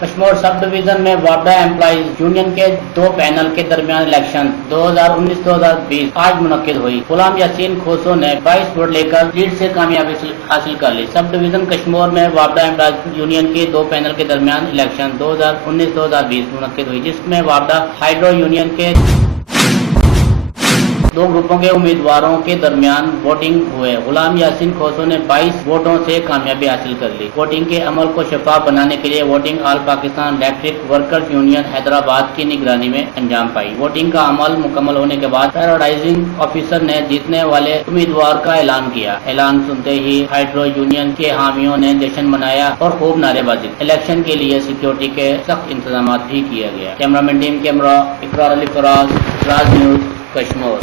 کشمور سب division میں وابڈا employees union کے دو panel کے درمیان الیکشن 2019-2020 آج منعقد ہوئی۔ غلام یاسین کھوسو نے 22 ووٹ لے کر لیڈ سے کامیابی حاصل کر لی۔ سب ڈویژن کشمور میں وابڈا امپلائیز یونین کے دو پینل کے درمیان الیکشن 2019-2020 منعقد ہوئی، جس میں وابڈا ہائیڈرو یونین کے دو گروپوں کے امیدواروں کے درمیان ووٹنگ ہوئے۔ غلام یاسین کھوسو نے 22 ووٹوں سے کامیابی حاصل کر لی۔ ووٹنگ کے عمل کو شفاف بنانے کے لیے voting all Pakistan electric workers union Hyderabad کی نگرانی میں انجام پائی۔ ووٹنگ کا عمل مکمل ہونے کے بعد پریزائڈنگ آفیسر نے جیتنے والے امیدوار کا اعلان کیا۔ اعلان سنتے ہی ہائیڈرو یونین کے حامیوں نے جشن منایا اور خوب نعرے بازی۔ الیکشن کے لیے سیکیورٹی کے سخت انتظامات بھی کیا گیا۔ کیمرامین ٹیم کے ہمراہ اقرار علی فراز، راز نیوز کشمور۔